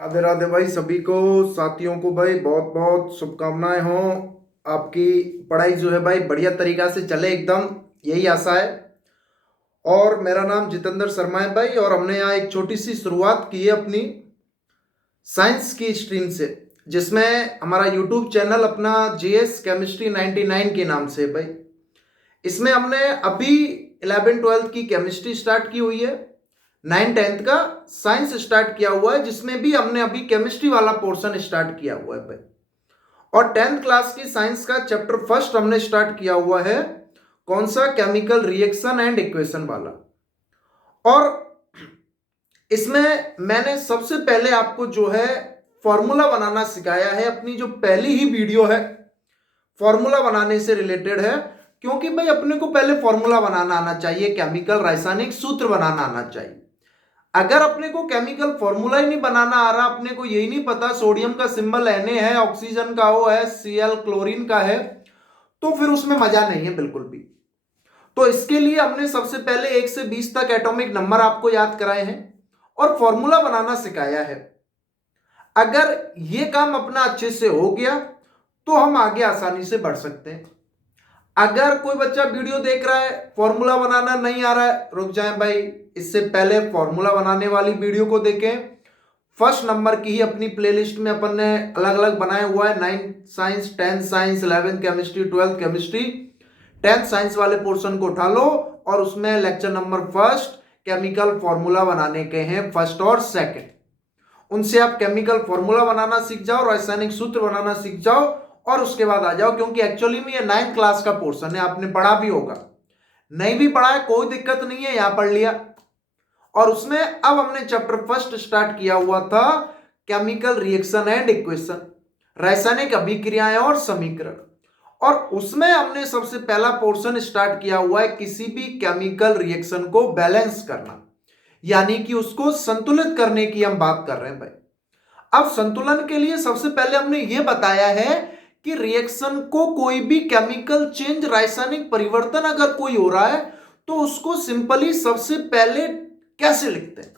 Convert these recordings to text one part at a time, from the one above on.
राधे राधे भाई। सभी को, साथियों को भाई बहुत बहुत शुभकामनाएं हों। आपकी पढ़ाई जो है भाई बढ़िया तरीका से चले एकदम, यही आशा है। और मेरा नाम जितेंद्र शर्मा है भाई, और हमने यहाँ एक छोटी सी शुरुआत की है अपनी साइंस की स्ट्रीम से, जिसमें हमारा यूट्यूब चैनल अपना जीएस केमिस्ट्री 99 के नाम से है भाई। इसमें हमने अभी 11 12 की केमिस्ट्री स्टार्ट की हुई है, 9 10 का साइंस स्टार्ट किया हुआ है, जिसमें भी हमने अभी केमिस्ट्री वाला पोर्शन स्टार्ट किया हुआ है भाई। और 10th क्लास की साइंस का चैप्टर फर्स्ट हमने स्टार्ट किया हुआ है, कौन सा, केमिकल रिएक्शन एंड इक्वेशन वाला। और इसमें मैंने सबसे पहले आपको जो है फॉर्मूला बनाना सिखाया है। अपनी जो पहली ही वीडियो है फॉर्मूला बनाने से रिलेटेड है, क्योंकि भाई अपने को पहले फॉर्मूला बनाना आना चाहिए, केमिकल रासायनिक सूत्र बनाना आना चाहिए। अगर अपने को केमिकल फॉर्मूला ही नहीं बनाना आ रहा, अपने को यही नहीं पता सोडियम का सिंबल Na है, ऑक्सीजन का O है, Cl क्लोरीन का है, तो फिर उसमें मजा नहीं है बिल्कुल भी। तो इसके लिए हमने सबसे पहले 1 से 20 तक एटॉमिक नंबर आपको याद कराए हैं और फॉर्मूला बनाना सिखाया है। अगर ये काम अपना अच्छे से हो गया तो हम आगे आसानी से बढ़ सकते हैं। अगर कोई बच्चा वीडियो देख रहा है, फॉर्मूला बनाना नहीं आ रहा है, रुक जाएं भाई, इससे पहले फॉर्मूला बनाने वाली वीडियो को देखें। फर्स्ट नंबर की ही अपनी प्लेलिस्ट में अपन ने अलग अलग बनाया हुआ है, 9 science, 10 science, 11 chemistry, 12 chemistry. 10 science वाले पोर्शन को उठा लो और उसमें lecture number first chemical formula बनाने के हैं, फर्स्ट और सेकंड। उनसे आप केमिकल फॉर्मूला बनाना सीख जाओ, रासायनिक सूत्र बनाना सीख जाओ, और उसके बाद आ जाओ, क्योंकि एक्चुअली में ये 9th क्लास का पोर्शन है, आपने पढ़ा भी होगा, नहीं भी पढ़ा है कोई दिक्कत नहीं है, यहां पढ़ लिया। और उसमें अब हमने चैप्टर फर्स्ट स्टार्ट किया हुआ था, केमिकल रिएक्शन एंड इक्वेशन, रासायनिक अभिक्रियाएं और समीकरण। और उसमें हमने सबसे पहला पोर्शन स्टार्ट किया हुआ है, किसी भी केमिकल रिएक्शन को बैलेंस करना, यानी कि उसको संतुलित करने की हम बात कर रहे हैं भाई। अब संतुलन के लिए सबसे पहले हमने यह बताया है कि रिएक्शन को, कोई भी केमिकल चेंज, रासायनिक परिवर्तन अगर कोई हो रहा है तो उसको सिंपली सबसे पहले कैसे लिखते हैं,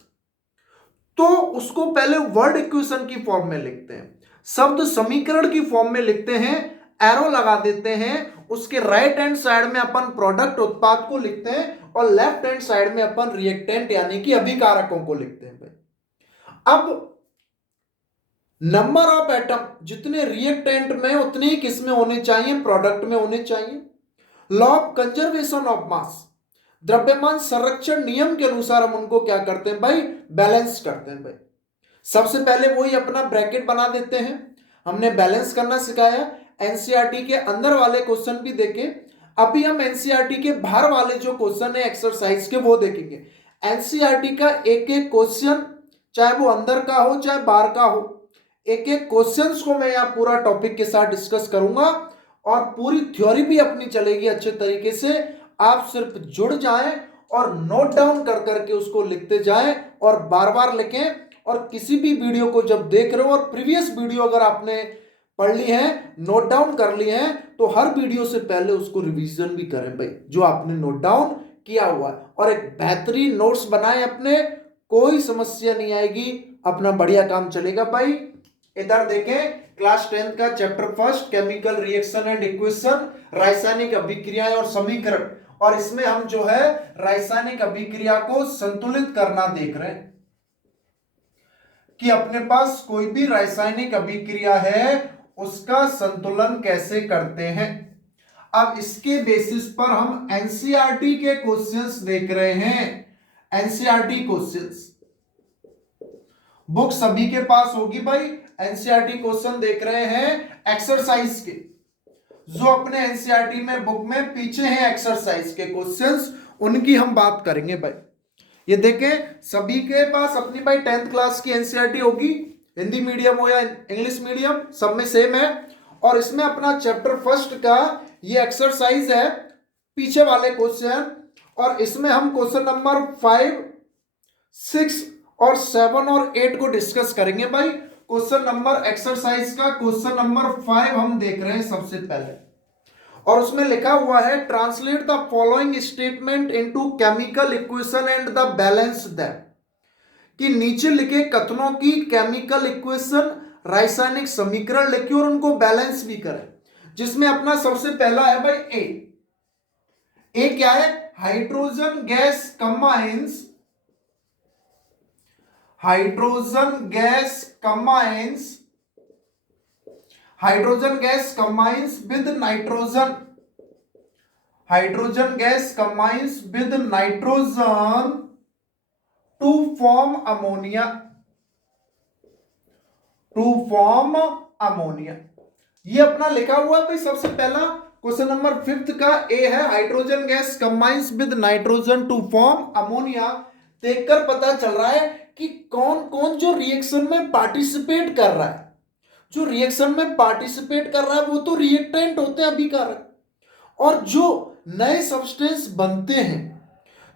तो उसको पहले वर्ड इक्वेशन की फॉर्म में लिखते हैं, शब्द समीकरण की फॉर्म में लिखते हैं, एरो लगा देते हैं। उसके राइट हैंड साइड में अपन प्रोडक्ट, उत्पाद को लिखते हैं, और लेफ्ट हैंड साइड में अपन रिएक्टेंट यानी कि अभिकारकों को लिखते हैं भाई। अब नंबर ऑफ एटम जितने रिएक्टेंट में उतने ही किसमें होने चाहिए, प्रोडक्ट में होने चाहिए। Law of conservation of mass, द्रव्यमान संरक्षण नियम के अनुसार हम उनको क्या करते हैं भाई, बैलेंस करते हैं भाई। सबसे पहले वही अपना ब्रैकेट बना देते हैं, हमने बैलेंस करना सिखाया। एनसीईआरटी के अंदर वाले क्वेश्चन भी देखे, अभी हम एनसीईआरटी के बाहर वाले जो क्वेश्चन है एक्सरसाइज के वो देखेंगे। एनसीईआरटी का एक एक क्वेश्चन, चाहे वो अंदर का हो चाहे बाहर का हो, एक एक क्वेश्चंस को मैं यहाँ पूरा टॉपिक के साथ डिस्कस करूंगा, और पूरी थ्योरी भी अपनी चलेगी अच्छे तरीके से। आप सिर्फ जुड़ जाएं और नोट डाउन कर करके उसको लिखते जाएं और बार बार लिखें। और किसी भी वीडियो को जब देख रहे हो, और प्रीवियस वीडियो अगर आपने पढ़ ली है, नोट डाउन कर ली है, तो हर वीडियो से पहले उसको रिवीजन भी करें भाई, जो आपने नोट डाउन किया हुआ है, और एक बेहतरीन नोट्स बनाएं अपने, कोई समस्या नहीं आएगी, अपना बढ़िया काम चलेगा भाई। इधर देखें, क्लास 10 का chapter first, chemical reaction and equation, रासायनिक अभिक्रियाएं और समीकरण। और इसमें हम जो है रासायनिक अभिक्रिया को संतुलित करना देख रहे हैं, कि अपने पास कोई भी रासायनिक अभिक्रिया है उसका संतुलन कैसे करते हैं। अब इसके बेसिस पर हम एनसीईआरटी के क्वेश्चंस देख रहे हैं। एनसीईआरटी क्वेश्चंस बुक सभी के पास होगी भाई, एनसीईआरटी क्वेश्चन देख रहे हैं एक्सरसाइज के, जो अपने एनसीईआरटी में बुक में पीछे हैं एक्सरसाइज के क्वेश्चंस, उनकी हम बात करेंगे भाई। ये देखें, सभी के पास अपनी भाई 10th क्लास की एनसीईआरटी होगी, हिंदी मीडियम हो या इंग्लिश मीडियम, सब में सेम है। और इसमें अपना चैप्टर फर्स्ट का ये एक्सरसाइज है, पीछे वाले क्वेश्चन, और इसमें हम क्वेश्चन नंबर 5 6 और 7 और 8 को डिस्कस करेंगे भाई। क्वेश्चन नंबर एक्सरसाइज का क्वेश्चन नंबर 5 हम देख रहे हैं सबसे पहले, और उसमें लिखा हुआ है, translate the following statement into chemical equation and the balance that, कि नीचे लिखे कथनों की केमिकल इक्वेशन, रासायनिक समीकरण लिखे और उनको बैलेंस भी करें। जिसमें अपना सबसे पहला है भाई ए क्या है? Hydrogen gas combines, hydrogen gas combines, hydrogen gas combines with nitrogen, hydrogen gas combines with nitrogen to form ammonia, to form ammonia. ये अपना लिखा हुआ है भाई सबसे पहला। क्वेश्चन नंबर 5 का ए है hydrogen gas combines with nitrogen to form ammonia. देखकर पता चल रहा है कि कौन कौन जो रिएक्शन में पार्टिसिपेट कर रहा है। जो रिएक्शन में पार्टिसिपेट कर रहा है वो तो रिएक्टेंट होते हैं अभिकारक, और जो नए सब्सटेंस बनते हैं,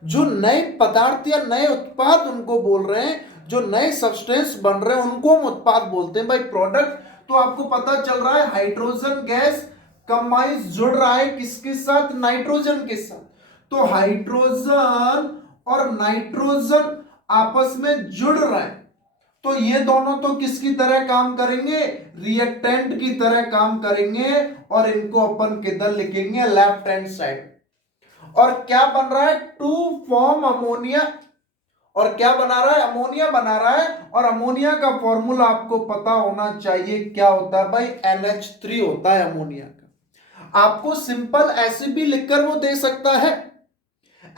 जो नए पदार्थ या नए उत्पाद उनको बोल रहे हैं, जो नए सब्सटेंस बन रहे हैं उनको हम उत्पाद बोलते हैं भाई प्रोडक्ट। तो आपको पता चल रहा है हाइड्रोजन गैस कंबाइंस जुड़ रहा है किसके साथ? नाइट्रोजन के साथ। तो हाइड्रोजन और नाइट्रोजन आपस में जुड़ रहे हैं, तो ये दोनों तो किसकी तरह काम करेंगे? रिएक्टेंट की तरह काम करेंगे, और इनको अपन किधर लिखेंगे? Left hand side. और क्या बन रहा है? To form ammonia. और क्या बना रहा है? अमोनिया बना रहा है। और अमोनिया का फॉर्मूला आपको पता होना चाहिए, क्या होता है भाई? NH3 होता है अमोनिया का। आपको सिंपल ऐसे भी लिखकर वो दे सकता है,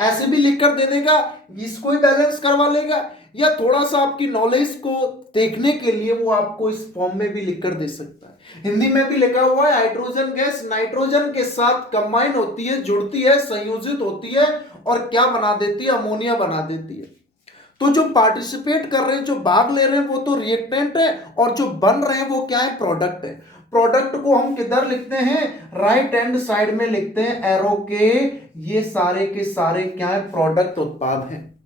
ऐसे भी लिखकर दे देगा, इसको ही बैलेंस करवा लेगा, या थोड़ा सा आपकी नॉलेज को देखने के लिए वो आपको इस फॉर्म में भी लिखकर दे सकता है। हिंदी में भी लिखा हुआ है हाइड्रोजन गैस नाइट्रोजन के साथ कंबाइन होती है, जुड़ती है, संयोजित होती है, और क्या बना देती है? अमोनिया बना देती है। तो जो पार्टिसिपेट कर रहे हैं, जो भाग ले रहे हैं, वो तो रिएक्टेंट है, और जो बन रहे हैं वो क्या है? प्रोडक्ट है। प्रोडक्ट को हम किधर लिखते हैं? राइट हैंड साइड में लिखते हैं एरो के। ये सारे के सारे क्या है? प्रोडक्ट, उत्पाद हैं।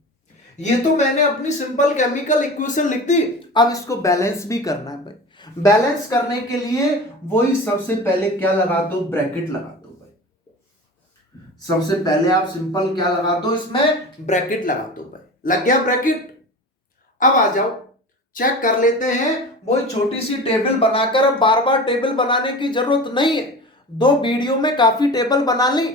ये तो मैंने अपनी सिंपल केमिकल इक्वेशन लिख दी। अब इसको बैलेंस भी करना है भाई। बैलेंस करने के लिए वही सबसे पहले क्या लगा दो? ब्रैकेट लगा दो भाई। सबसे पहले आप सिंपल क्या लगा दो? इसमें ब्रैकेट लगा दो भाई। लग गया ब्रैकेट? अब आ जाओ, चेक कर लेते हैं। वही छोटी सी टेबल बनाकर, अब बार बार टेबल बनाने की जरूरत नहीं है, 2 वीडियो में काफी टेबल बना ली।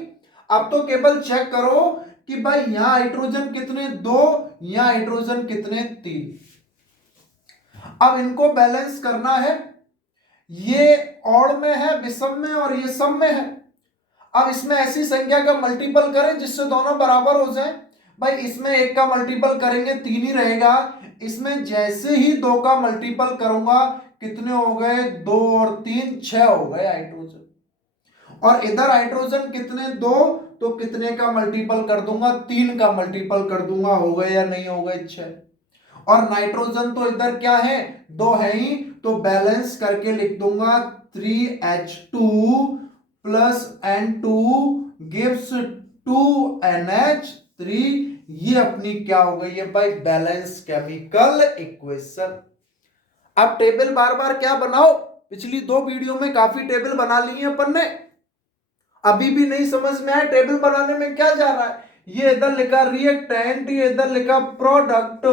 अब तो केवल चेक करो कि भाई यहां हाइड्रोजन कितने? 2, यहां हाइड्रोजन कितने? 3। अब इनको बैलेंस करना है। ये ऑड में है, विषम में, और ये सम में है। अब इसमें ऐसी संख्या का मल्टीपल करें जिससे दोनों बराबर हो जाए। भाई इसमें 1 का मल्टीपल करेंगे 3 ही रहेगा। इसमें जैसे ही 2 का मल्टीपल करूंगा, कितने हो गए? 2 और 3 6 हो गए हाइड्रोजन। और इधर हाइड्रोजन कितने? 2, तो कितने का मल्टीपल कर दूंगा? 3 का मल्टीपल कर दूंगा। हो गए या नहीं हो गए? 6। और नाइट्रोजन तो इधर क्या है? 2 है ही, तो बैलेंस करके लिख दूंगा 3H2 plus N2 gives 2NH3। ये अपनी क्या हो गई है भाई? Balance chemical equation. अब टेबल बार बार क्या बनाओ? पिछली 2 वीडियो में काफी टेबल बना ली है अपन ने। अभी भी नहीं समझ में आया टेबल बनाने में क्या जा रहा है? ये इधर लिखा रिएक्टेंट, ये इधर लिखा प्रोडक्ट,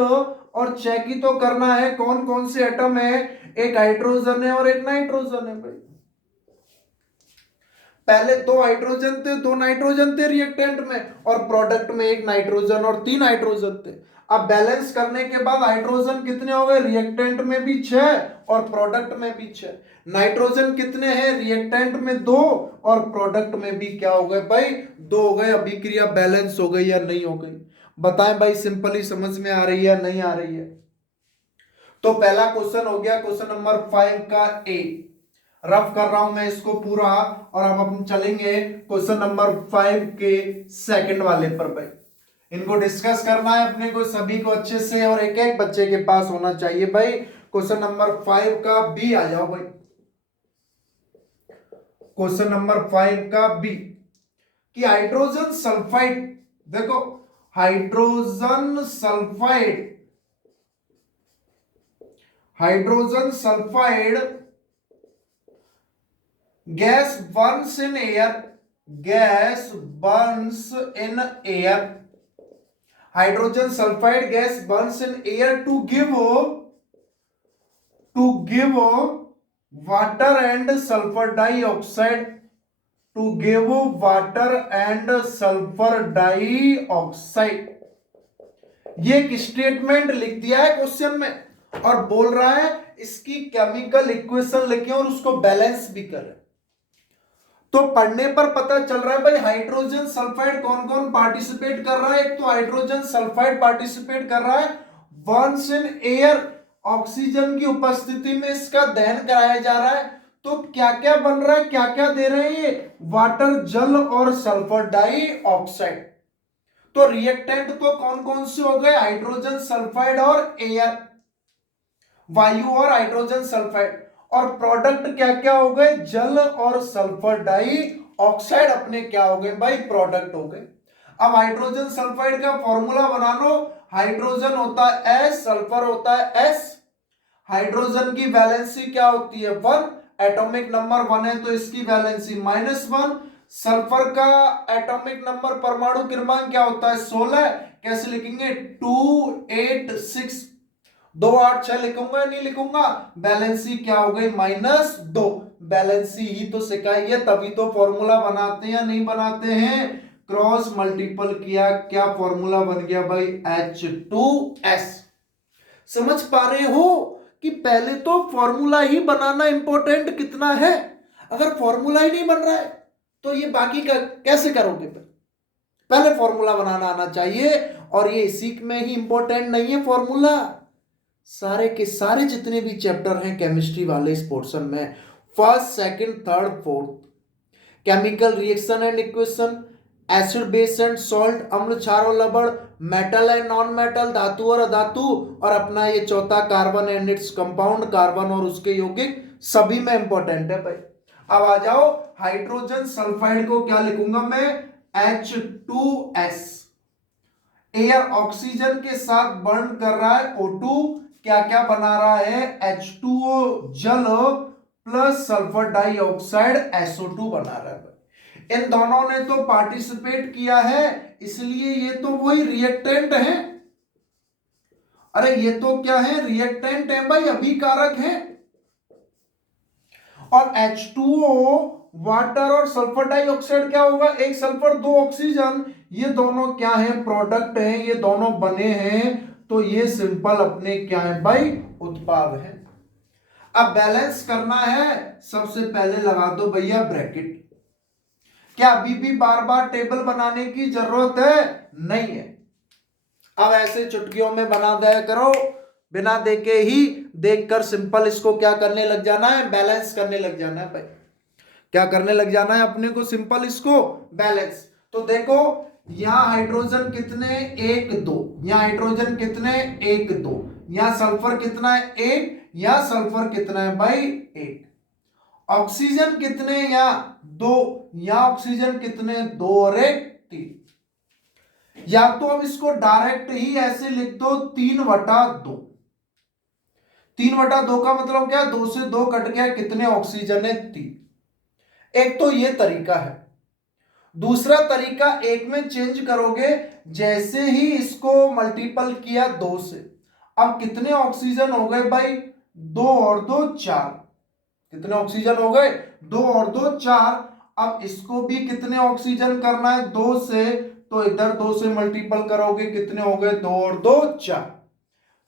और चेक ही तो करना है कौन कौन से एटम है। एक हाइड्रोजन है और एक नाइट्रोजन है भाई। पहले 2 हाइड्रोजन थे, 2 नाइट्रोजन थे रिएक्टेंट में, और प्रोडक्ट में 1 नाइट्रोजन और 3 हाइड्रोजन थे। अब बैलेंस करने के बाद हाइड्रोजन कितने हो गए? रिएक्टेंट में भी 6 और प्रोडक्ट में भी 6। नाइट्रोजन कितने हैं? रिएक्टेंट में 2 और प्रोडक्ट में भी क्या हो गए भाई? 2 हो गए। अभिक्रिया बैलेंस हो गई या नहीं हो गई? बताएं भाई, सिंपली समझ में आ रही है या नहीं आ रही है? तो पहला क्वेश्चन हो गया, क्वेश्चन नंबर 5 का ए। रफ कर रहा हूं मैं इसको पूरा, और अब हम चलेंगे क्वेश्चन नंबर 5 के सेकंड वाले पर भाई। इनको डिस्कस करना है अपने को सभी को अच्छे से, और एक एक बच्चे के पास होना चाहिए भाई। क्वेश्चन नंबर 5 का बी आ जाओ भाई। क्वेश्चन नंबर 5 का बी, कि हाइड्रोजन सल्फाइड, देखो hydrogen sulphide, hydrogen sulphide gas burns in air, gas burns in air. Hydrogen sulphide gas burns in air to give water and sulphur dioxide, to give water and sulphur dioxide. ये एक statement लिख दिया है question में और बोल रहा है इसकी केमिकल इक्वेशन लिखे और उसको बैलेंस भी करें। तो पढ़ने पर पता चल रहा है भाई हाइड्रोजन सल्फाइड कौन कौन पार्टिसिपेट कर रहा है। एक तो हाइड्रोजन सल्फाइड पार्टिसिपेट कर रहा है बर्न्स इन एयर, ऑक्सीजन की उपस्थिति में इसका दहन कराया जा रहा है। तो क्या क्या बन रहा है, क्या क्या दे रहे हैं ये, वाटर जल और सल्फर डाइऑक्साइड। तो रिएक्टेंट तो कौन कौन से हो गए, हाइड्रोजन सल्फाइड और एयर, वायु और हाइड्रोजन सल्फाइड। और प्रोडक्ट क्या क्या हो गए, जल और सल्फर डाइऑक्साइड अपने क्या हो गए भाई, प्रोडक्ट हो गए। अब हाइड्रोजन सल्फाइड का फॉर्मूला बना लो, हाइड्रोजन होता है एस, सल्फर होता है एस। हाइड्रोजन की वैलेंसी क्या होती है 1, एटॉमिक नंबर 1 है तो इसकी वैलेंसी -1। सल्फर का एटॉमिक नंबर परमाणु क्रमांक क्या होता है 16, कैसे लिखेंगे 2 8 6, 2 8 6 लिखूंगा नहीं लिखूंगा, बैलेंसी क्या हो गई -2। बैलेंसी ही तो सिखाई है, तभी तो फॉर्मूला बनाते हैं या नहीं बनाते हैं, क्रॉस मल्टीपल किया क्या फॉर्मूला बन गया भाई H2S। समझ पा रहे हो कि पहले तो फॉर्मूला ही बनाना इंपॉर्टेंट कितना है। अगर फॉर्मूला ही नहीं बन रहा है तो ये बाकी का कैसे करोगे, पहले फॉर्मूला बनाना आना चाहिए। और ये इसी में ही इंपॉर्टेंट नहीं है फॉर्मूला, सारे के सारे जितने भी चैप्टर हैं केमिस्ट्री वाले इस पोर्शन में, first second third fourth, chemical reaction and equation, acid base and salt, अम्ल क्षार और लवण, मेटल एंड नॉन मेटल, धातु और अधातु, और अपना ये चौथा carbon and its compound, carbon और उसके यौगिक, सभी में इंपॉर्टेंट है भाई। अब आ जाओ हाइड्रोजन सल्फाइड को क्या लिखूंगा मैं H2S। एयर ऑक्सीजन के साथ बर्न कर रहा है O2, क्या क्या बना रहा है H2O जल प्लस सल्फर डाइऑक्साइड SO2 बना रहा है। इन दोनों ने तो पार्टिसिपेट किया है इसलिए ये तो वही रिएक्टेंट है। अरे ये तो क्या है, रिएक्टेंट है भाई, अभिकारक है। और H2O वाटर और सल्फर डाइऑक्साइड क्या होगा, एक सल्फर दो ऑक्सीजन, ये दोनों क्या है, प्रोडक्ट हैं, ये दोनों बने हैं तो ये सिंपल अपने क्या है भाई, उत्पाद है। अब बैलेंस करना है, सबसे पहले लगा दो भैया ब्रैकेट। क्या अभी भी बार बार टेबल बनाने की जरूरत है, नहीं है। अब ऐसे चुटकियों में बना दिया करो, बिना देखे ही देखकर सिंपल इसको क्या करने लग जाना है, बैलेंस करने लग जाना है भाई। क्या करने लग जाना है अपने को, सिंपल इसको बैलेंस। तो देखो यहां हाइड्रोजन कितने 1 2, यहां हाइड्रोजन कितने 1 2, यहां सल्फर कितना है 1, यहां सल्फर कितना है भाई 1। ऑक्सीजन कितने यहां 2, यहां ऑक्सीजन कितने 2 और 1 3। या तो अब इसको डायरेक्ट ही ऐसे लिख दो 3/2। 3/2 का मतलब क्या, 2 से 2 कट गया, कितने ऑक्सीजन है 3। एक तो ये तरीका है। दूसरा तरीका एक में चेंज करोगे, जैसे ही इसको मल्टीपल किया 2 से, अब कितने ऑक्सीजन हो गए भाई 2 और 2 4। कितने ऑक्सीजन हो गए 2 और 2 4। अब इसको भी कितने ऑक्सीजन करना है 2 से, तो इधर 2 से मल्टीपल करोगे, कितने हो गए 2 और 2 4।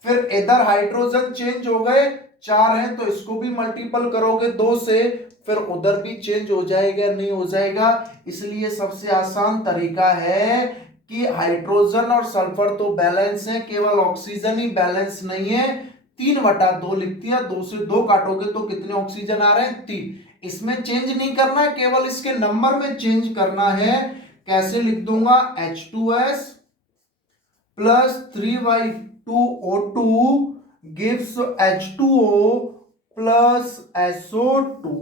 फिर इधर हाइड्रोजन चेंज हो गए 4 हैं तो इसको भी मल्टीपल करोगे 2 से, फिर उधर भी चेंज हो जाएगा नहीं हो जाएगा। इसलिए सबसे आसान तरीका है कि हाइड्रोजन और सल्फर तो बैलेंस है, केवल ऑक्सीजन ही बैलेंस नहीं है। 3/2 लिख दिया, 2 से 2 काटोगे तो कितने ऑक्सीजन आ रहे हैं 3। इसमें चेंज नहीं करना है, केवल इसके नंबर में चेंज करना है। कैसे लिख दूंगा H2S plus 3/2O2 gives H2O plus SO2।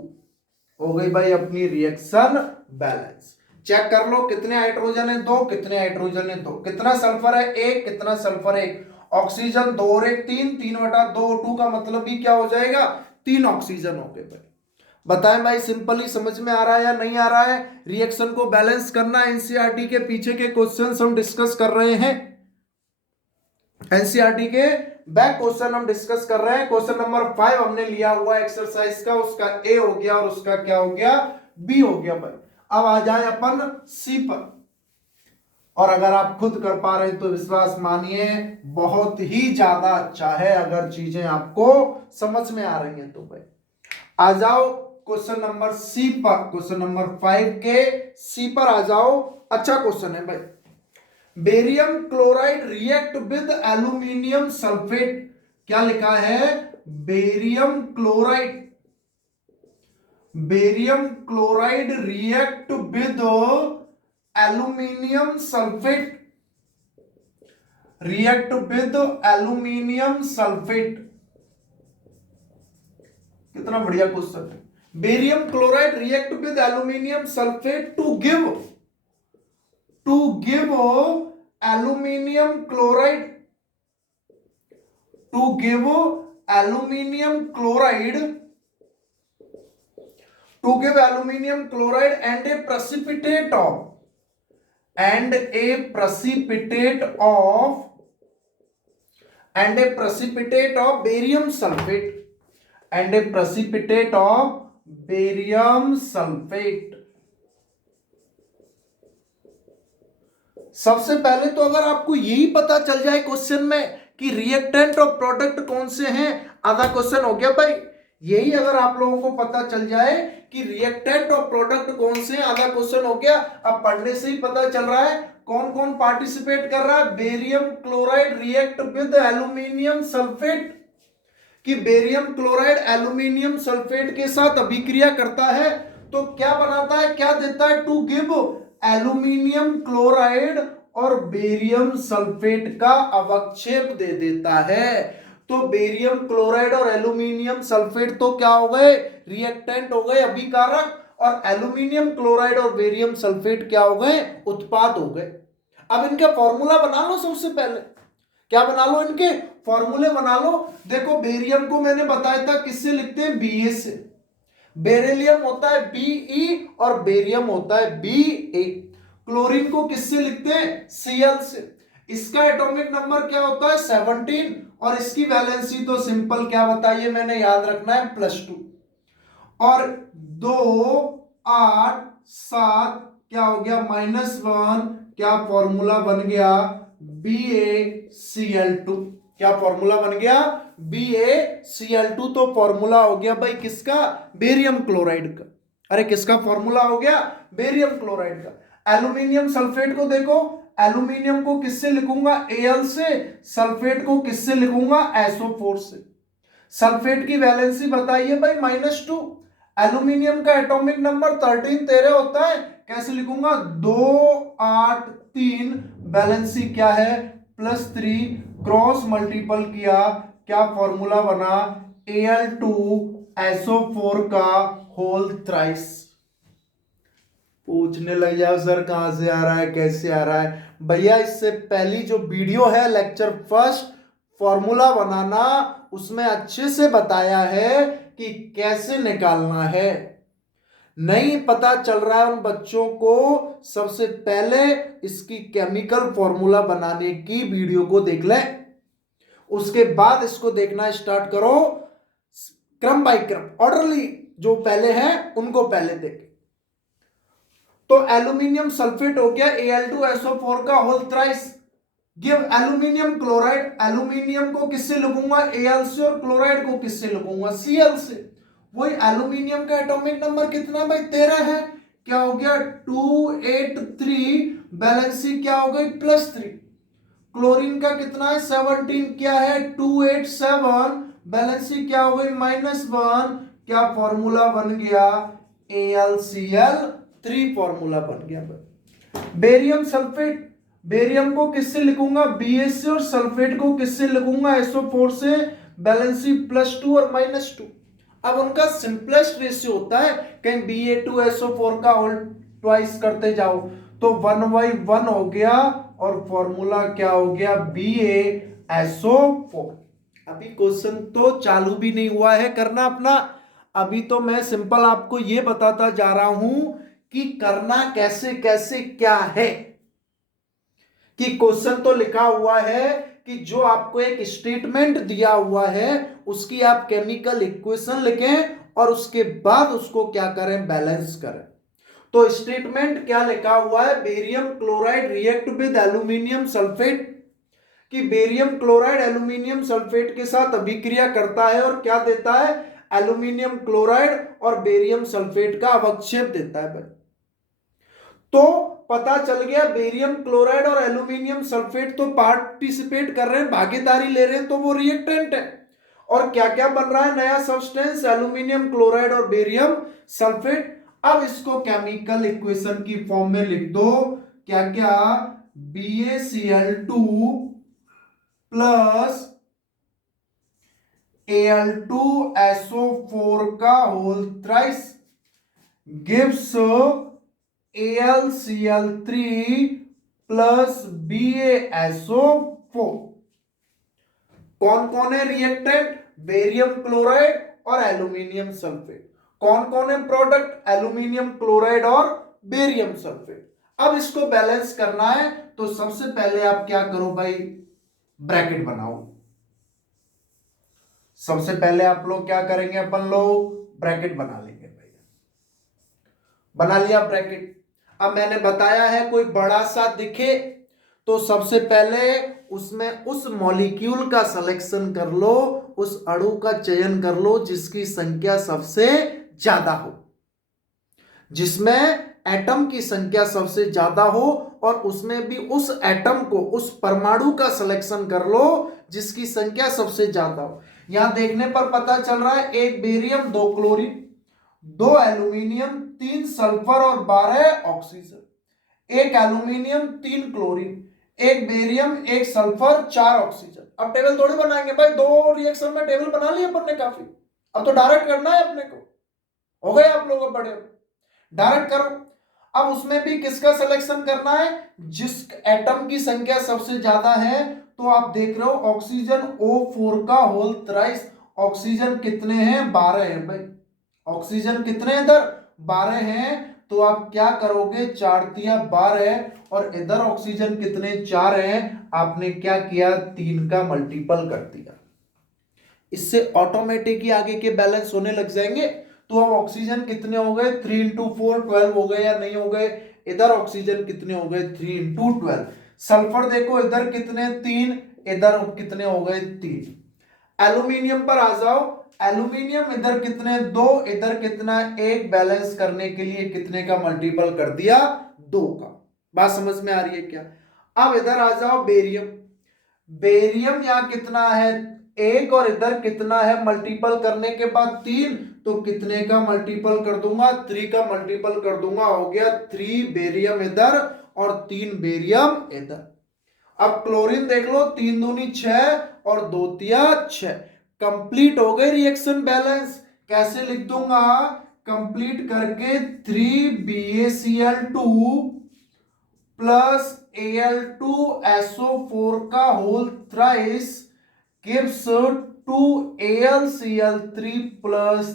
हो गई भाई अपनी रिएक्शन बैलेंस। चेक कर लो कितने हाइड्रोजन है 2, कितने हाइड्रोजन है 2, कितना सल्फर है 1, कितना सल्फर 1, ऑक्सीजन 2 और 1 3, 3/2O2 का मतलब भी क्या हो जाएगा 3 ऑक्सीजन हो गए भाई। बताएं भाई सिंपली समझ में आ रहा है या नहीं आ रहा है। रिएक्शन को बैलेंस करना एनसीईआरटी के पीछे के क्वेश्चंस हम डिस्कस कर रहे हैं। एनसीईआरटी के बैक क्वेश्चन हम डिस्कस कर रहे हैं। क्वेश्चन नंबर 5 हमने लिया हुआ एक्सरसाइज का, उसका ए हो गया और उसका क्या हो गया, बी हो गया भाई। अब आ जाए अपन सी पर, और अगर आप खुद कर पा रहे हैं तो विश्वास मानिए बहुत ही ज्यादा अच्छा है, अगर चीजें आपको समझ में आ रही हैं तो भाई आ जाओ क्वेश्चन नंबर सी पर। क्वेश्चन नंबर 5 के सी पर आ जाओ। अच्छा क्वेश्चन है भाई। Barium chloride react with aluminium sulphate. क्या लिखा है, barium chloride, barium chloride react with aluminium sulphate, react with aluminium sulphate. कितना बढ़िया क्वेश्चन है। Barium chloride react with aluminium sulphate to give aluminium chloride, to give aluminium chloride, to give aluminium chloride and a precipitate of, and a precipitate of barium sulfate, and a precipitate of barium sulfate। सबसे पहले तो अगर आपको यही पता चल जाए question में कि रिएक्टेंट और प्रोडक्ट कौन से हैं, आधा क्वेश्चन हो गया भाई। यही अगर आप लोगों को पता चल जाए कि रिएक्टेंट और प्रोडक्ट कौन से हैं, आधा क्वेश्चन हो गया। अब पढ़ने से ही पता चल रहा है कौन कौन पार्टिसिपेट कर रहा है। Barium chloride react with aluminium sulphate, कि बेरियम क्लोराइड एल्यूमिनियम सल्फेट के साथ अभिक्रिया करता है तो क्या बनाता है, क्या देता है, टू गिव एल्यूमिनियम क्लोराइड और बेरियम सल्फेट का अवक्षेप दे देता है। तो बेरियम क्लोराइड और एल्यूमिनियम सल्फेट तो क्या हो गए, रिएक्टेंट हो गए, अभिकारक, और एल्यूमिनियम क्लोराइड और बेरियम सल्फेट क्या हो गए, उत्पाद हो गए। अब इनका फॉर्मूला बना लो। सबसे पहले क्या बना लो, इनके फॉर्मूले बना लो। देखो बेरियम को मैंने बताया था किससे लिखते हैं, Ba से। बेरिलियम होता है Be और बेरियम होता है Ba। क्लोरीन को किससे लिखते हैं, Cl से। इसका एटॉमिक नंबर क्या होता है, 17, और इसकी वैलेंसी तो सिंपल क्या बताइए, मैंने याद रखना है +2। और 2 8 7 क्या हो गया, -1, क्या फॉर्मूला बन गया, BaCl2। क्या फॉर्मूला बन गया, BaCl2। तो फॉर्मूला हो गया भाई किसका, बेरियम क्लोराइड का। अरे किसका फॉर्मूला हो गया, बेरियम क्लोराइड का। एल्यूमिनियम सल्फेट को देखो, एल्यूमिनियम को किससे लिखूंगा, Al से, सल्फेट को किससे लिखूंगा, SO4 से। सल्फेट की वैलेंसी बताइए भाई -2। एल्यूमिनियम का एटॉमिक नंबर 13 13 होता है, कैसे लिखूंगा, 2 8 3, वैलेंसी क्या है, +3, क्रॉस मल्टीपल किया, क्या फॉर्मूला बना, Al2SO4 का होल थ्राइस। पूछने लग जाओ सर कहां से आ रहा है, कैसे आ रहा है। भैया इससे पहली जो वीडियो है लेक्चर फर्स्ट, फॉर्मूला बनाना, उसमें अच्छे से बताया है कि कैसे निकालना है। नहीं पता चल रहा है उन बच्चों को, सबसे पहले इसकी केमिकल फॉर्मूला बनाने की वीडियो को देख ले, उसके बाद इसको देखना स्टार्ट करो, क्रम बाय क्रम, ऑर्डरली। जो पहले हैं उनको पहले देखें। तो एल्यूमिनियम सल्फेट हो गया Al2SO4 का whole thrice. Give aluminium chloride, aluminium को किससे लिखूंगा, Al से, और क्लोराइड को किससे लिखूंगा, Cl से। वही एल्यूमिनियम का एटॉमिक नंबर कितना भाई, 13 है। क्या हो गया, 283, बैलेंसी क्या हो गई, +3। क्लोरीन का कितना है, 17, क्या है, 287, बैलेंसी क्या हो गई, -1, क्या फॉर्मूला बन गया, AlCl3 फॉर्मूला बन गया। बेरियम सल्फेट, बेरियम को किससे लिखूंगा, Ba से, और सल्फेट को किससे लिखूंगा, SO4 से, बैलेंसी +2 और -2। अब उनका सिंपलेस्ट रेशियो होता है, कहीं Ba2SO4 का होल ट्वाइस करते जाओ तो 1/1 हो गया, और फॉर्मूला क्या हो गया, BaSO4। अभी क्वेश्चन तो चालू भी नहीं हुआ है करना अपना, अभी तो मैं सिंपल आपको ये बताता जा रहा हूं कि करना कैसे कैसे क्या है। कि क्वेश्चन तो लिखा हुआ है कि कि जो आपको एक स्टेटमेंट दिया हुआ है उसकी आप केमिकल इक्वेशन लिखें और उसके बाद उसको क्या करें, बैलेंस करें। तो स्टेटमेंट क्या लिखा हुआ है, barium chloride react with aluminium sulphate, कि बेरियम क्लोराइड एल्यूमिनियम सल्फेट के साथ अभिक्रिया करता है और क्या देता है, एल्यूमिनियम क्लोराइड और बेरियम सल्फेट का अवक्षेप देता है भाई। तो पता चल गया बेरियम क्लोराइड और एल्यूमिनियम सल्फेट तो पार्टिसिपेट कर रहे हैं, भागीदारी ले रहे हैं, तो वो रिएक्टेंट है। और क्या क्या बन रहा है, नया सब्सटेंस एल्यूमिनियम क्लोराइड और बेरियम सल्फेट। अब इसको केमिकल इक्वेशन की फॉर्म में लिख दो, क्या क्या, BaCl2 प्लस Al2SO4 का whole thrice gives AlCl3 plus BaSO4। कौन कौन है रिएक्टेंट, बेरियम क्लोराइड और एल्यूमिनियम सल्फेट। कौन कौन है प्रोडक्ट, एल्यूमिनियम क्लोराइड और बेरियम सल्फेट। अब इसको बैलेंस करना है तो सबसे पहले आप क्या करो भाई, ब्रैकेट बनाओ। सबसे पहले आप लोग क्या करेंगे, अपन लोग ब्रैकेट बना लेंगे भाई। बना लिया ब्रैकेट। अब मैंने बताया है कोई बड़ा सा दिखे तो सबसे पहले उसमें उस मॉलिक्यूल का सिलेक्शन कर लो, उस अणु का चयन कर लो जिसकी संख्या सबसे ज्यादा हो, जिसमें एटम की संख्या सबसे ज्यादा हो, और उसमें भी उस एटम को, उस परमाणु का सिलेक्शन कर लो जिसकी संख्या सबसे ज्यादा हो। यहां देखने पर पता चल रहा है 1 बेरियम 2 क्लोरीन 2 एल्यूमिनियम 3 सल्फर और 12 oxygen, 1 aluminium 3 chlorine 1 barium 1 sulphur 4 oxygen. अब टेबल थोड़ी बनाएंगे भाई, 2 रिएक्शन में टेबल बना लिया अपन ने काफी, अब तो डायरेक्ट करना है अपने को। हो गए आप लोग बड़े, डायरेक्ट करो। अब उसमें भी किसका सिलेक्शन करना है, जिस एटम की संख्या सबसे ज्यादा है। तो आप देख रहे हो ऑक्सीजन O4 का होल थ्राइस, ऑक्सीजन कितने हैं, 12 हैं भाई। ऑक्सीजन कितने इधर 12 हैं, तो आप क्या करोगे, 4 तिया 12 और इधर ऑक्सीजन कितने 4 हैं, आपने क्या किया 3 का मल्टीपल कर दिया। इससे ऑटोमेटिक ही आगे के बैलेंस होने लग जाएंगे। तो अब ऑक्सीजन कितने हो गए, 3 इंटू 4 12 हो गए या नहीं हो गए। इधर ऑक्सीजन कितने हो गए, 3 इंटू 12। सल्फर देखो इधर कितने 3, इधर कितने हो गए 3। एल्यूमिनियम पर आ जाओ, एल्यूमिनियम इधर कितने 2, इधर कितना 1, बैलेंस करने के लिए कितने का मल्टीपल कर दिया 2 का। बात समझ में आ रही है क्या। अब इधर आ जाओ बेरियम, बेरियम यहां कितना है 1 और इधर कितना है, मल्टीपल करने के बाद 3, तो कितने का मल्टीपल कर दूंगा 3 का मल्टीपल कर दूंगा, हो गया 3 बेरियम इधर और 3 बेरियम इधर। अब क्लोरीन देख लो 3 दूनी 6 और 2 तिया 6, कंप्लीट हो गए रिएक्शन बैलेंस। कैसे लिख दूंगा, कंप्लीट करके 3BaCl2 प्लस Al2SO4 का whole thrice gives 2AlCl3 plus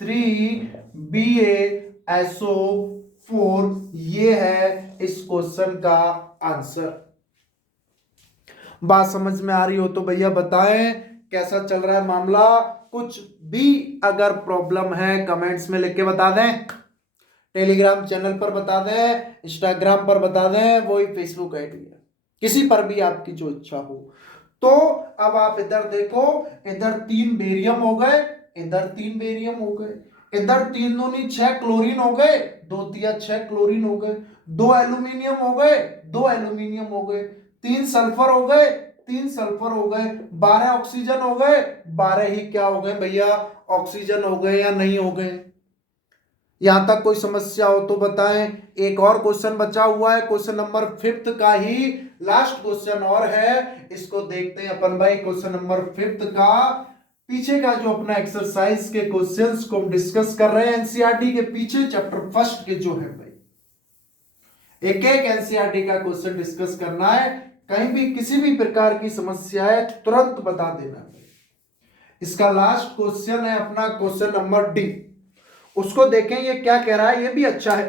3BaSO4। ये है इस क्वेश्चन का आंसर। बात समझ में आ रही हो तो भैया बताएं कैसा चल रहा है मामला। कुछ भी अगर प्रॉब्लम है कमेंट्स में लिख के बता दें, टेलीग्राम चैनल पर बता दें, इंस्टाग्राम पर बता दें, वही फेसबुक आईडी है, किसी पर भी आपकी जो इच्छा हो। तो अब आप इधर देखो, इधर 3 बेरियम हो गए, इधर 3 बेरियम हो गए, इधर 3 दूनी 6 क्लोरीन हो गए, 2 तिया 6 क्लोरीन हो गए, 2 एल्यूमिनियम हो गए, 2 एल्यूमिनियम हो गए, 3 सल्फर हो गए, 3 सल्फर हो गए, 12 ऑक्सीजन हो गए, 12 ही क्या हो गए भैया, ऑक्सीजन हो गए या नहीं हो गए। यहां तक कोई समस्या हो तो बताएं। एक और क्वेश्चन बचा हुआ है, क्वेश्चन नंबर 5 का ही लास्ट क्वेश्चन और है, इसको देखते हैं अपन भाई। क्वेश्चन नंबर 5 का पीछे का जो अपना एक्सरसाइज के क्वेश्चंस को हम डिस्कस कर रहे हैं एनसीईआरटी के पीछे चैप्टर फर्स्ट के जो है भाई, एक एक एनसीईआरटी का क्वेश्चन डिस्कस करना है। कहीं भी किसी भी प्रकार की समस्या है तुरंत बता देना भाई। इसका लास्ट क्वेश्चन है अपना क्वेश्चन नंबर डी, उसको देखें ये क्या कह रहा है। ये भी अच्छा है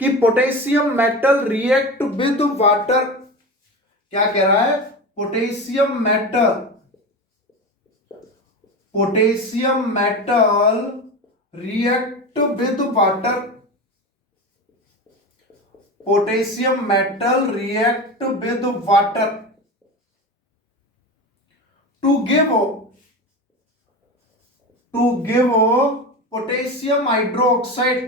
कि potassium metal react with water क्या कह रहा है? Potassium metal react with water, potassium metal react with water to give potassium hydroxide,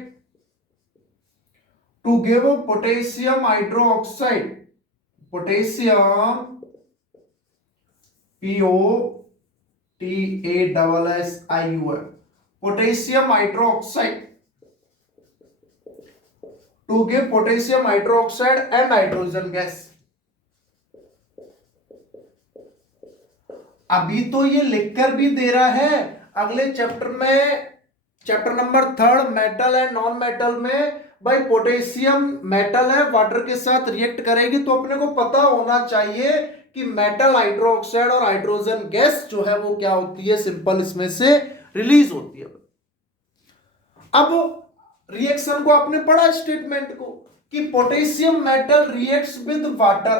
to give potassium hydroxide, potassium POTASSIU, potassium hydroxide, to give potassium hydroxide and hydrogen gas. अभी तो ये लिखकर भी दे रहा है, अगले चैप्टर में, chapter number 3 metal and non metal में भाई पोटेशियम मेटल है, वाटर के साथ रिएक्ट करेगी, तो अपने को पता होना चाहिए कि मेटल हाइड्रोक्साइड और हाइड्रोजन गैस जो है वो क्या होती है, सिंपल इसमें से रिलीज होती है। अब रिएक्शन को आपने पढ़ा स्टेटमेंट को कि potassium metal reacts with water,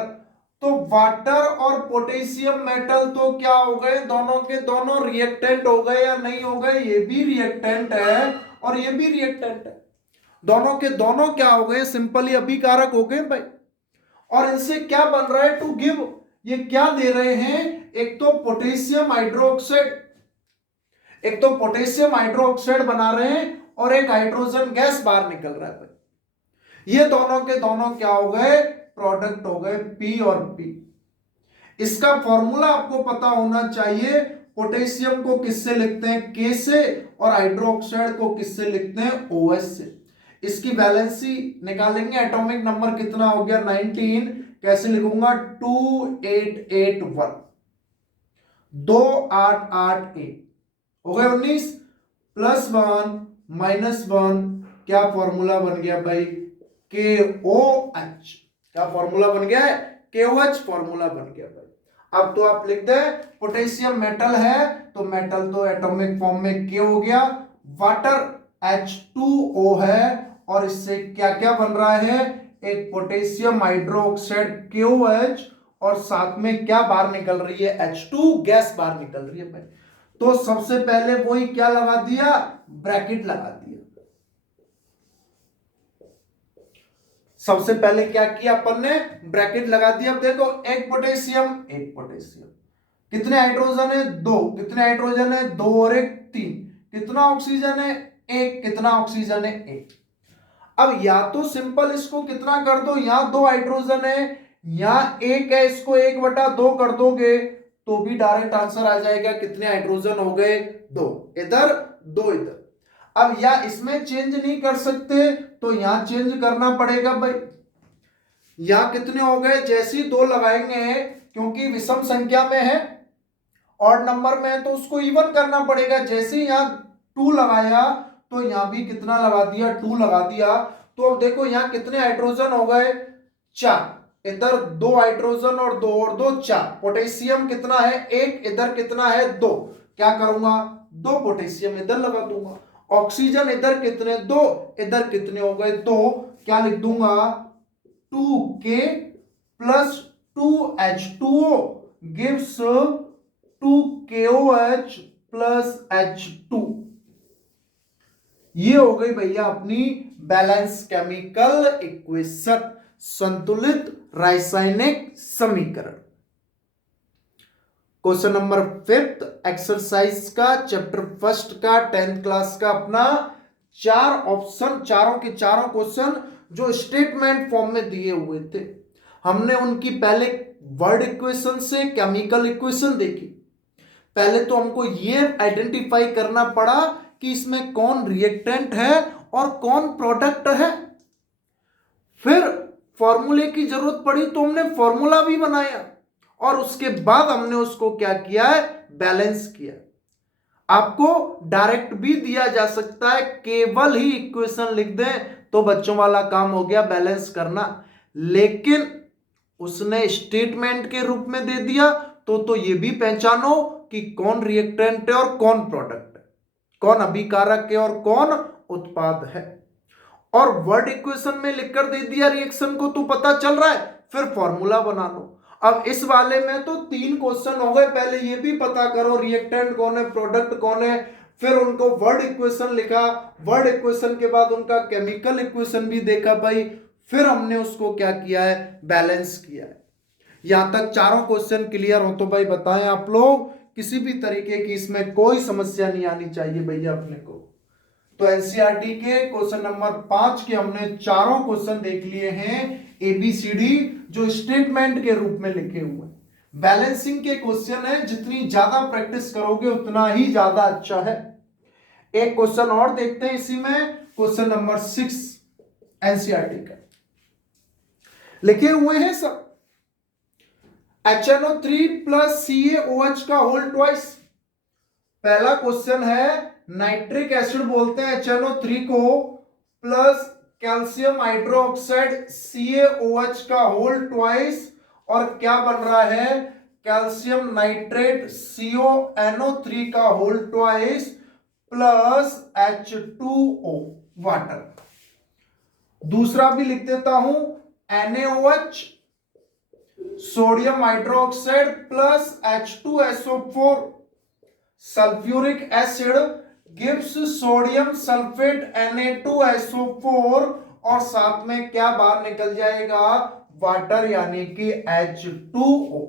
तो वाटर और पोटेशियम मेटल तो क्या हो गए, दोनों के दोनों रिएक्टेंट हो गए या नहीं हो गए? ये भी रिएक्टेंट है और ये भी रिएक्टेंट है, दोनों के दोनों क्या हो गए, सिंपली अभिकारक हो गए भाई। और इनसे क्या बन रहा है? टू गिव, ये क्या दे रहे हैं? एक तो पोटेशियम हाइड्रोक्साइड, एक तो पोटेशियम हाइड्रोक्साइड बना रहे हैं और एक हाइड्रोजन गैस बाहर निकल रहा है भाई। ये दोनों के दोनों क्या हो गए? प्रोडक्ट हो गए, P और P। इसका फॉर्मूला आपको पता होना चाहिए, पोटेशियम को किससे लिखते हैं? K से, और हाइड्रोक्साइड को किससे लिखते हैं? OH से। इसकी वैलेंसी निकालेंगे, एटॉमिक नंबर कितना हो गया? 19। कैसे लिखूंगा? 2881, 2881 हो गए 19 प्लस 1 माइनस 1, क्या फॉर्मूला बन गया भाई? KOH। क्या फॉर्मूला बन गया है? KOH फॉर्मूला बन गया भाई। अब तो आप लिख दे, पोटेशियम मेटल है तो मेटल तो एटॉमिक फॉर्म में K हो गया, वाटर H2O है और इससे क्या क्या बन रहा है? एक पोटेशियम हाइड्रोक्साइड KOH और साथ में क्या बाहर निकल रही है? H2 गैस बाहर निकल रही है भाई। तो सबसे पहले वही क्या लगा दिया? ब्रैकेट लगा दिया। सबसे पहले क्या किया अपन ने? ब्रैकेट लगा दिया। अब देखो, एक पोटेशियम, कितने हाइड्रोजन है? 2। कितने हाइड्रोजन है? 2 और 1 3। कितना ऑक्सीजन है? 1। कितना ऑक्सीजन है? 1। अब या तो सिंपल इसको कितना कर दो, यहां 2 हाइड्रोजन है, यहां 1 है, इसको 1/2 कर दोगे तो भी डायरेक्ट आंसर आ जाएगा। कितने हाइड्रोजन हो गए? 2 इधर, 2 इधर। अब या इसमें चेंज नहीं कर सकते तो यहां चेंज करना पड़ेगा भाई। यहां कितने हो गए? जैसे ही 2 लगाएंगे, क्योंकि विषम संख्या में है, ऑड नंबर में है, तो उसको इवन करना पड़ेगा। जैसे ही यहां 2 लगाया तो यहां भी कितना लगा दिया? 2 लगा दिया। तो अब देखो यहां कितने हाइड्रोजन हो गए? 4। इधर 2 हाइड्रोजन और 2 और 2 4। पोटेशियम कितना है? 1। इधर कितना है? 2। क्या करूंगा? 2 पोटेशियम इधर लगा दूंगा। ऑक्सीजन इधर कितने? 2। इधर कितने हो गए? 2। क्या लिख दूंगा? 2K plus 2H2O gives 2KOH plus H2। ये हो गई भैया अपनी बैलेंस केमिकल इक्वेशन, संतुलित रासायनिक समीकरण। क्वेश्चन नंबर 5 एक्सरसाइज का, चैप्टर 1 का 10th क्लास का अपना 4 ऑप्शन, चारों के चारों क्वेश्चन जो स्टेटमेंट फॉर्म में दिए हुए थे, हमने उनकी पहले वर्ड इक्वेशन से केमिकल इक्वेशन देखी। पहले तो हमको ये आइडेंटिफाई करना पड़ा कि इसमें कौन रिएक्टेंट है और कौन प्रोडक्ट है। फिर फॉर्मूले की जरूरत पड़ी तो हमने फॉर्मूला भी बनाया और उसके बाद हमने उसको क्या किया है? बैलेंस किया। आपको डायरेक्ट भी दिया जा सकता है, केवल ही इक्वेशन लिख दें तो बच्चों वाला काम हो गया बैलेंस करना, लेकिन उसने स्टेटमेंट के रूप में दे दिया तो ये भी पहचानो कि कौन रिएक्टेंट है और कौन प्रोडक्ट है, कौन अभिकारक है और कौन उत्पाद है। और वर्ड इक्वेशन में लिखकर दे दिया रिएक्शन को तो पता चल रहा है, फिर फॉर्मूला बना लो। अब इस वाले में तो 3 क्वेश्चन हो गए, पहले ये भी पता करो रिएक्टेंट कौन है, प्रोडक्ट कौन है, फिर उनको वर्ड इक्वेशन लिखा, वर्ड इक्वेशन के बाद उनका केमिकल इक्वेशन भी देखा भाई, फिर हमने उसको क्या किया है, बैलेंस किया है। यहां तक चारों क्वेश्चन क्लियर हो तो भाई बताएं आप लोग, किसी भी तरीके की इसमें कोई समस्या नहीं आनी चाहिए भैया अपने को। तो एनसीईआरटी के क्वेश्चन नंबर 5 के हमने चारों क्वेश्चन देख लिए हैं एबीसीडी, जो स्टेटमेंट के रूप में लिखे हुए हैं। बैलेंसिंग के क्वेश्चन है, जितनी ज्यादा प्रैक्टिस करोगे उतना ही ज्यादा अच्छा है। एक क्वेश्चन और देखते हैं इसी में, क्वेश्चन नंबर 6 एनसीईआरटी का लिखे हुए हैं सब, HNO3 प्लस CaOH का होल ट्वाइस। पहला क्वेश्चन है, नाइट्रिक एसिड बोलते हैं HNO3 को, प्लस कैल्शियम हाइड्रोक्साइड CaOH का होल ट्वाइस, और क्या बन रहा है, कैल्शियम नाइट्रेट CONO3 का whole twice plus H2O water. दूसरा भी लिख देता हूं, NaOH sodium hydroxide plus H2SO4 sulphuric acid gives sodium sulphate Na2SO4, और साथ में क्या बाहर निकल जाएगा, वाटर यानी कि H2O।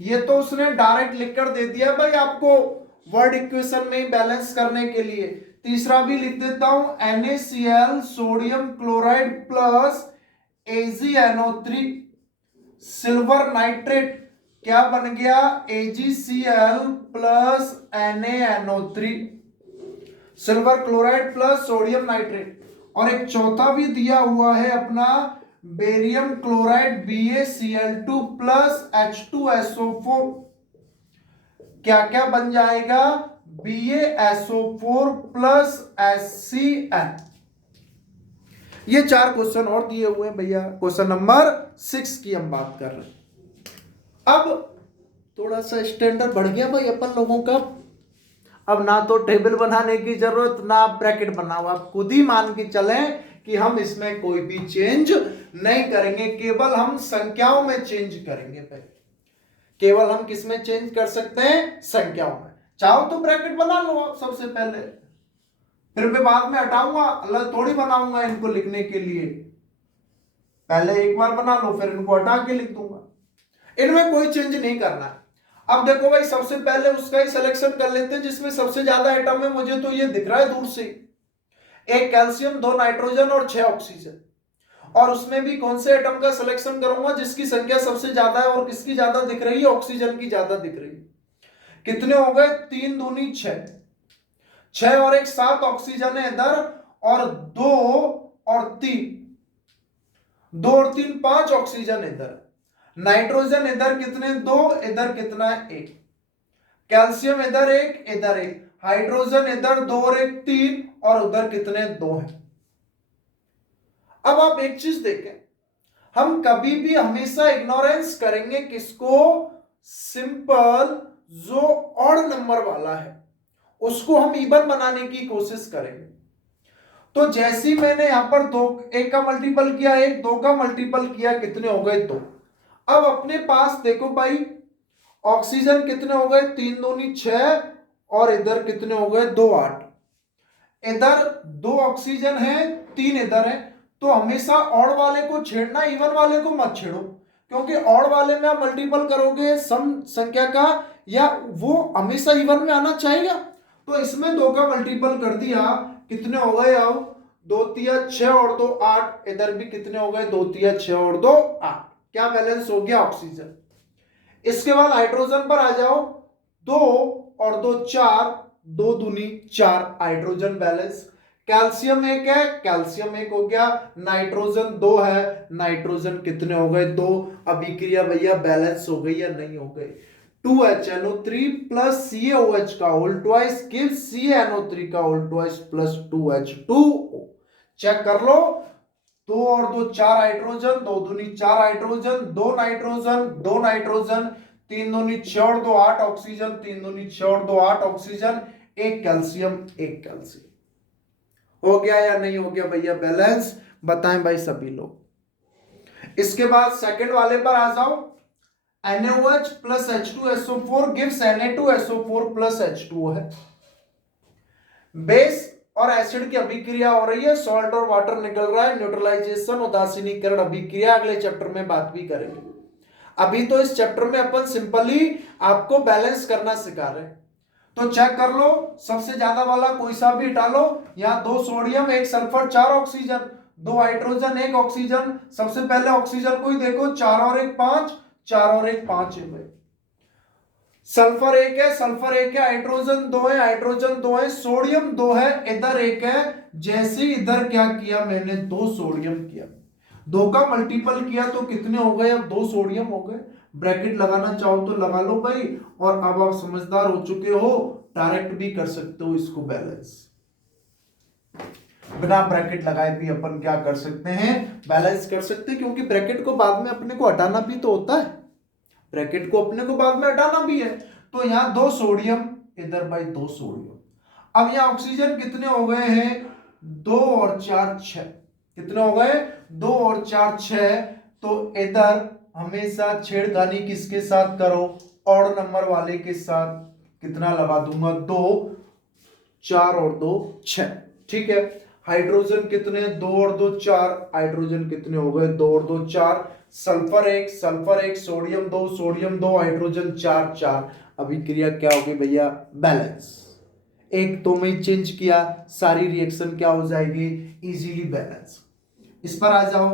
ये तो उसने डायरेक्ट लिखकर दे दिया भाई आपको वर्ड इक्वेशन में ही बैलेंस करने के लिए। तीसरा भी लिख देता हूं, NaCl sodium chloride plus AgNO3 silver nitrate, क्या बन गया, AgCl plus NaNO3 silver chloride plus sodium nitrate. और एक चौथा भी दिया हुआ है अपना, barium chloride BaCl2 plus H2SO4, क्या क्या बन जाएगा, BaSO4 प्लस HCl। ये 4 क्वेश्चन और दिए हुए हैं भैया। क्वेश्चन नंबर 6 की हम बात कर रहे हैं। अब थोड़ा सा स्टैंडर्ड बढ़ गया भाई अपन लोगों का, अब ना तो टेबल बनाने की जरूरत ना ब्रैकेट बनाओ, आप खुद ही मान के चलें कि हम इसमें कोई भी चेंज नहीं करेंगे, केवल हम संख्याओं में चेंज करेंगे भाई। केवल हम किस में चेंज कर सकते हैं, संख्याओं में। चाहो तो ब्रैकेट बना लो आप सबसे पहले, फिर मैं बाद में हटाऊंगा, अलग थोड़ी बनाऊंगा इनको लिखने के लिए, पहले एक बार बना लो फिर इनको हटा के लिख दूंगा, इनमें कोई चेंज नहीं करना है। अब देखो भाई, सबसे पहले उसका ही सिलेक्शन कर लेते हैं जिसमें सबसे ज्यादा एटम है, मुझे तो ये दिख रहा है दूर से, एक कैल्शियम, 2 नाइट्रोजन और 6 ऑक्सीजन। और उसमें भी कौन से एटम का सिलेक्शन करूंगा जिसकी संख्या सबसे ज्यादा है, और किसकी ज्यादा दिख रही है, ऑक्सीजन की ज्यादा दिख रही है। कितने हो गए, 3 दूनी 6, 6 और 1 7 ऑक्सीजन है इधर, और 2 और 3, 2 और 3 5 ऑक्सीजन इधर, नाइट्रोजन इधर कितने, 2, इधर कितना है, 1, कैल्शियम इधर 1 इधर 1, हाइड्रोजन इधर 2 और 1 3, और उधर कितने, 2 है। अब आप एक चीज देखें, हम कभी भी हमेशा इग्नोरेंस करेंगे किसको, सिंपल जो ऑड नंबर वाला है उसको हम इवन बनाने की कोशिश करेंगे। तो जैसी मैंने यहां पर 2 1 का मल्टीपल किया, 1 2 का मल्टीपल किया, कितने हो गए, 2। अब अपने पास देखो भाई, ऑक्सीजन कितने हो गए, 3 दूनी 6, और इधर कितने हो गए, 2 8, इधर 2 ऑक्सीजन है, 3 इधर है। तो हमेशा ऑड वाले को छेड़ना, इवन वाले को मत छेड़ो, क्योंकि ऑड वाले में आप मल्टीपल करोगे सम संख्या का, या वो हमेशा इवन में आना चाहेगा। तो इसमें 2 का मल्टीपल कर दिया, कितने हो गए, आओ, 2 तिया 6 और 2 8, इधर भी कितने हो गए, 2 तिया 6 और 2 8, क्या बैलेंस हो गया, ऑक्सीजन। इसके बाद हाइड्रोजन पर आ जाओ, 2 और 2 4, 2 दूनी 4, हाइड्रोजन बैलेंस। कैल्शियम 1 है, कैल्शियम 1 हो गया, नाइट्रोजन 2 है, नाइट्रोजन कितने हो गए, 2। अभिक्रिया भैया बैलेंस हो गई या नहीं हो गई, 2HNO3 प्लस CaOH का होल ट्वाइस गिव्स CaNO3 का whole twice plus 2H2O। Check कर लो, 2 और 2 4 हाइड्रोजन, 2 दूनी 4 हाइड्रोजन, 2 नाइट्रोजन, 2 नाइट्रोजन, 3 दूनी 6 और 2 8 ऑक्सीजन, 3 दूनी 6 और 2 8 ऑक्सीजन, 1 कैल्शियम 1 कैल्शियम। हो गया या नहीं हो गया भैया बैलेंस, बताएं भाई सभी लोग। इसके बाद सेकंड वाले पर आ जाओ, NaOH plus H2SO4 gives Na2SO4 plus H2O है। बेस और एसिड की अभिक्रिया हो रही है, सॉल्ट और वाटर निकल रहा है, न्यूट्रलाइजेशन उदासीनीकरण अभिक्रिया अगले चैप्टर में बात भी करेंगे। अभी तो इस चैप्टर में अपन सिंपली आपको बैलेंस करना सिखा रहे हैं। तो चेक कर लो, सबसे ज्यादा वाला कोई सा भी हटा लो। यहाँ 2 sodium 1 sulphur 4 oxygen 2 hydrogen 1 oxygen. सबसे पहले ऑक्सीजन को ही देखो, 4 और 1 5, 4 और 1 5 है भाई। सल्फर 1 है, सल्फर 1 है, हाइड्रोजन 2 है, हाइड्रोजन 2 है, सोडियम 2 है, इधर 1 है। जैसे इधर क्या किया मैंने, 2 सोडियम किया, 2 का मल्टीपल किया तो कितने हो गए, अब 2 सोडियम हो गए। ब्रैकेट लगाना चाहो तो लगा लो भाई। और अब आप समझदार हो चुके हो, डायरेक्ट भी कर सकते हो इसको बैलेंस, बिना ब्रैकेट लगाए भी अपन क्या कर सकते हैं, बैलेंस कर सकते हैं। क्योंकि ब्रैकेट को बाद में अपने को हटाना भी तो होता है, ब्रैकेट को अपने को बाद में हटाना भी है। तो यहां 2 सोडियम, इधर भाई 2 सोडियम। अब यहां ऑक्सीजन कितने हो गए हैं, 2 और 4 6। कितने हो गए, 2 और 4 6। तो इधर हमेशा छेड़खानी किसके साथ करो, ऑड नंबर वाले के साथ। कितना लगा दूंगा, 2 4 और 2 6, ठीक है। हाइड्रोजन कितने, 2 और 2 4, हाइड्रोजन कितने हो गए, 2 और 2 4। Sulphur 1 sodium 2 sodium 2, hydrogen 4 4। अभिक्रिया क्या होगी भैया, बैलेंस। एक तो में चेंज किया, सारी रिएक्शन क्या हो जाएगी, इजीली बैलेंस। इस पर आ जाओ,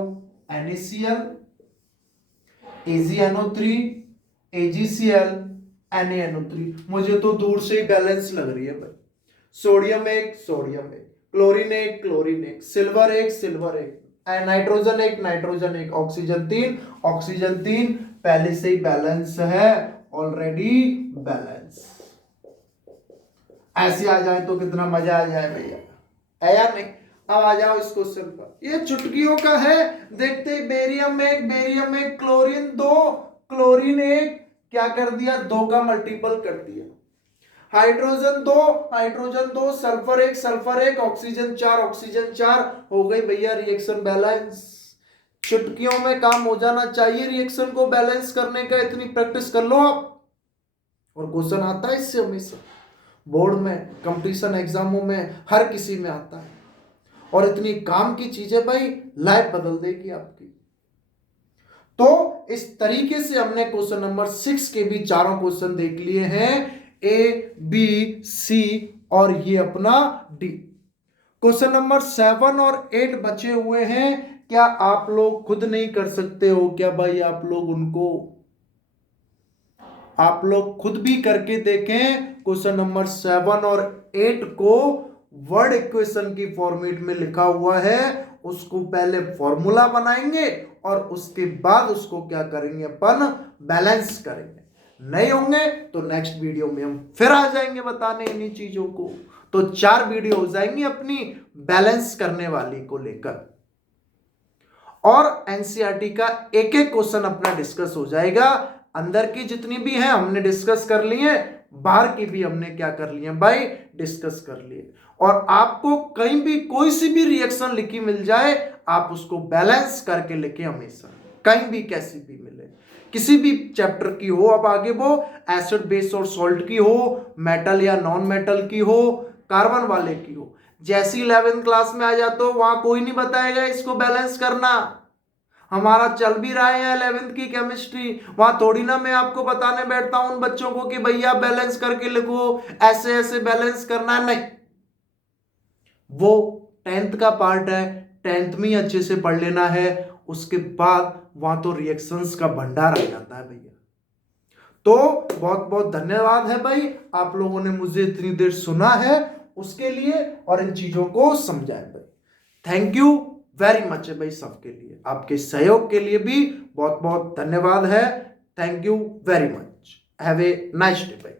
NaCl AgNO3 AgCl NaNO3। मुझे तो दूर से ही बैलेंस लग रही है भाई। Sodium 1 chlorine 1 silver 1 nitrogen 1 oxygen 3 पहले से ही बैलेंस है, ऑलरेडी बैलेंस। ऐसे आ जाए तो कितना मजा आ जाए भैया, है या नहीं। अब आ जाओ इस क्वेश्चन पर, ये चुटकियों का है। देखते बेरियम 1 क्लोरीन 2 क्लोरीन 1, क्या कर दिया, 2 का मल्टीपल कर दिया। हाइड्रोजन 2 सल्फर 1 ऑक्सीजन 4 हो गई भैया रिएक्शन बैलेंस। चुटकियों में काम हो जाना चाहिए रिएक्शन को बैलेंस करने का, इतनी प्रैक्टिस कर लो आप। और क्वेश्चन आता है इससे हमेशा, बोर्ड में, कंपटीशन एग्जामों में, हर किसी में आता है। और इतनी काम की चीजें भाई लाइफ बदल देगी आपकी। तो इस तरीके से हमने क्वेश्चन नंबर 6 के भी चारों क्वेश्चन देख लिए हैं, A B C और ये अपना D। क्वेश्चन नंबर 7 और 8 बचे हुए हैं। क्या आप लोग खुद नहीं कर सकते हो क्या भाई, आप लोग खुद भी करके देखें। क्वेश्चन नंबर 7 और 8 को वर्ड इक्वेशन की फॉर्मेट में लिखा हुआ है, उसको पहले फॉर्मूला बनाएंगे और उसके बाद उसको क्या करेंगे, अपन बैलेंस करेंगे। नहीं होंगे तो नेक्स्ट वीडियो में हम फिर आ जाएंगे बताने इन्हीं चीजों को। तो 4 वीडियो हो जाएंगी अपनी बैलेंस करने वाली को लेकर, और एनसीईआरटी का एक एक क्वेश्चन अपना डिस्कस हो जाएगा। अंदर की जितनी भी हैं हमने डिस्कस कर ली है, बाहर की भी हमने क्या कर लिए भाई, डिस्कस कर लिए। और आपको कहीं भी कोई सी भी रिएक्शन लिखी मिल जाए, आप उसको बैलेंस करके लिखे हमेशा, कहीं भी कैसी भी मिले, किसी भी चैप्टर की हो। अब आगे वो एसिड बेस और सॉल्ट की हो, मेटल या नॉन मेटल की हो, कार्बन वाले की हो। जैसी 11th क्लास में आ जाते हो वहां कोई नहीं बताएगा इसको बैलेंस करना। हमारा चल भी रहा है 11th की केमिस्ट्री, वहां थोड़ी ना मैं आपको बताने बैठता हूं उन बच्चों को कि भैया बैलेंस करके लिखो, ऐसे ऐसे बैलेंस करना है, नहीं। वो 10th का पार्ट है, 10th में ही अच्छे से पढ़ लेना है। उसके बाद वहां तो रिएक्शंस का भंडार आ जाता है भैया। तो बहुत बहुत धन्यवाद है भाई, आप लोगों ने मुझे इतनी देर सुना है उसके लिए और इन चीजों को समझा है भाई। थैंक यू वेरी मच है भाई सबके लिए, आपके सहयोग के लिए भी बहुत बहुत धन्यवाद है। Thank you very much, have a nice day भाई।